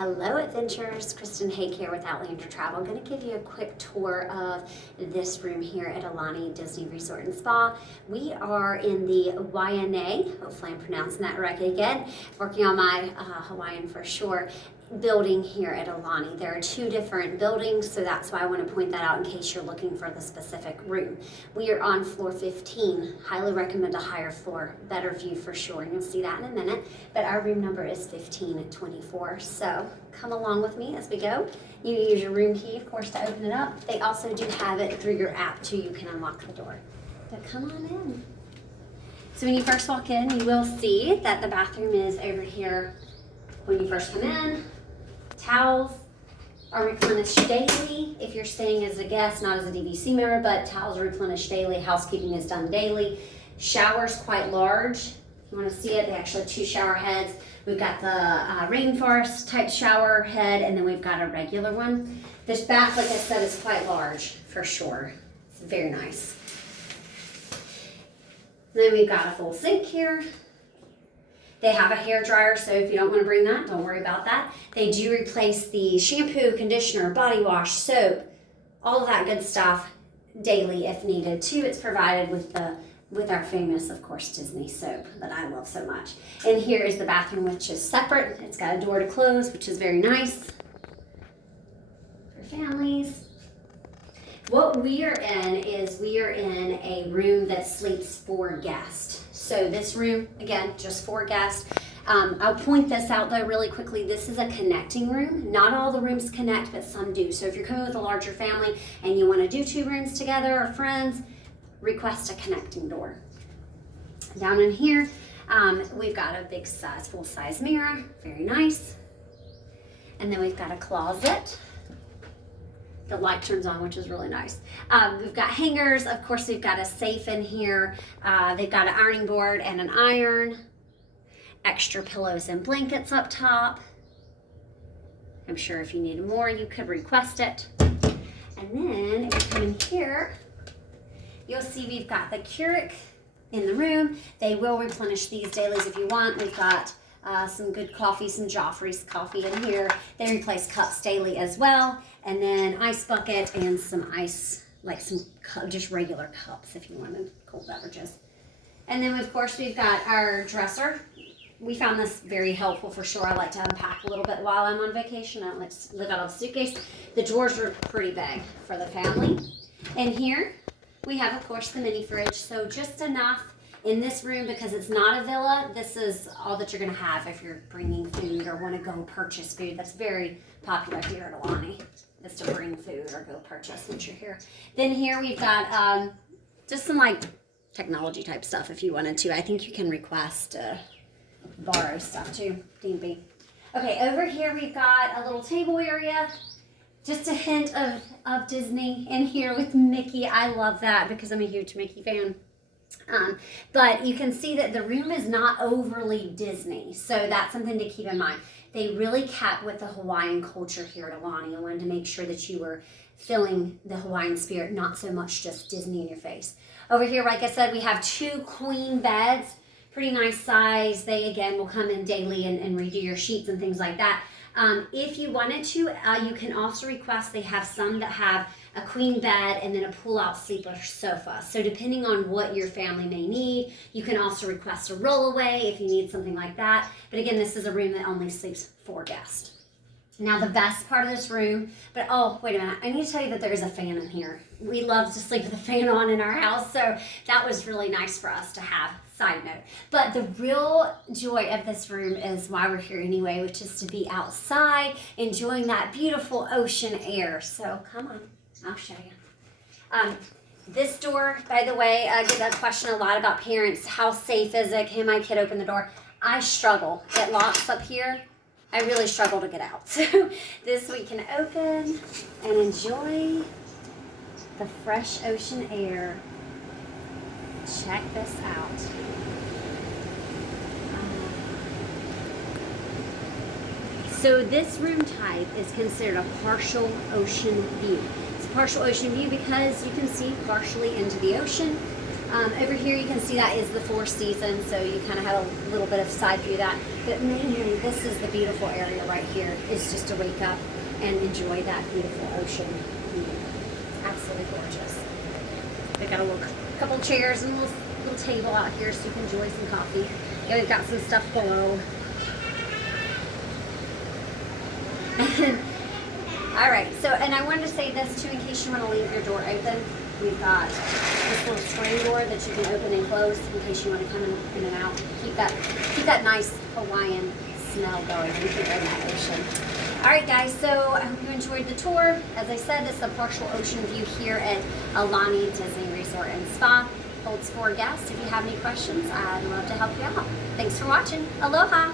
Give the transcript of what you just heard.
Hello adventurers, Kristen here with Outlander Travel. I'm going to give you a quick tour of this room here at Aulani Disney Resort and Spa. We are in the YNA, hopefully I'm pronouncing that right again, working on my Hawaiian for sure, building here at Aulani. There are two different buildings, so that's why I want to point that out in case you're looking for the specific room. We are on floor 15. Highly recommend a higher floor, better view for sure, and you'll see that in a minute. But our room number is 1524, so come along with me as we go. You use your room key, of course, to open it up. They also do have it through your app too. You can unlock the door. But come on in. So when you first walk in, you will see that the bathroom is over here when you first come in. Towels are replenished daily if you're staying as a guest, not as a DVC member, but towels are replenished daily. Housekeeping is done daily. Shower's quite large. If you want to see it, they actually have two shower heads. We've got the rainforest type shower head, and then we've got a regular one. This bath, like I said, is quite large for sure. It's very nice. Then we've got a full sink here. They have a hair dryer, so if you don't want to bring that, don't worry about that. They do replace the shampoo, conditioner, body wash, soap, all of that good stuff daily if needed too. It's provided with our famous, of course, Disney soap that I love so much. And here is the bathroom, which is separate. It's got a door to close, which is very nice for families. What we are in is we are in a room that sleeps 4 guests. So this room, again, just 4 guests. I'll point this out though really quickly. This is a connecting room. Not all the rooms connect, but some do. So if you're coming with a larger family and you want to do 2 rooms together or friends, request a connecting door. Down in here, we've got a big size, full size mirror, very nice. And then we've got a closet. The light turns on, which is really nice. We've got hangers. Of course, we've got a safe in here. They've got an ironing board and an iron. Extra pillows and blankets up top. I'm sure if you needed more, you could request it. And then if you come in here, you'll see we've got the Keurig in the room. They will replenish these dailies if you want. We've got some good coffee, some Joffrey's coffee in here. They replace cups daily as well. And then ice bucket and some ice, like some just regular cups if you wanted cold beverages. And then of course we've got our dresser. We found this very helpful for sure. I like to unpack a little bit while I'm on vacation. I don't like to live out of a suitcase. The drawers are pretty big for the family. And here we have of course the mini fridge. So just enough in this room because it's not a villa. This is all that you're going to have if you're bringing food or want to go purchase food. That's very popular here at Aulani, is to bring food or go purchase once you're here. Then here we've got just some like technology type stuff if you wanted to. I think you can request borrow stuff too, DB. Okay, over here we've got a little table area. Just a hint of Disney in here with Mickey. I love that because I'm a huge Mickey fan. But you can see that the room is not overly Disney, so that's something to keep in mind. They really kept with the Hawaiian culture here at Aulani. I wanted to make sure that you were feeling the Hawaiian spirit, not so much just Disney in your face. Over here, like I said, we have 2 queen beds, pretty nice size. They, again, will come in daily and redo your sheets and things like that. If you wanted to, you can also request, they have some that have a queen bed and then a pull-out sleeper sofa. So depending on what your family may need, you can also request a rollaway if you need something like that. But again, this is a room that only sleeps 4 guests. Now the best part of this room, but oh, wait a minute, I need to tell you that there's a fan in here. We love to sleep with a fan on in our house, so that was really nice for us to have, side note. But the real joy of this room is why we're here anyway, which is to be outside, enjoying that beautiful ocean air. So come on, I'll show you. This door, by the way, I get that question a lot about parents. How safe is it? Can my kid open the door? I struggle. It locks up here. I really struggle to get out. So this we can open and enjoy the fresh ocean air. Check this out. So this room type is considered a partial ocean view. It's a partial ocean view because you can see partially into the ocean. Over here you can see that is the Four Seasons, so you kind of have a little bit of side view of that. But mainly, this is the beautiful area right here, is just to wake up and enjoy that beautiful ocean view. It's absolutely gorgeous. We got a couple chairs and a little table out here so you can enjoy some coffee. Yeah, we've got some stuff below. All right, so, and I wanted to say this too, in case you want to leave your door open. We've got this little screen door that you can open and close in case you want to come in and out. Keep that nice Hawaiian smell going when you're in that ocean. All right, guys, so I hope you enjoyed the tour. As I said, this is a partial ocean view here at Aulani Disney Resort and Spa. Holds 4 guests. If you have any questions, I'd love to help you out. Thanks for watching. Aloha.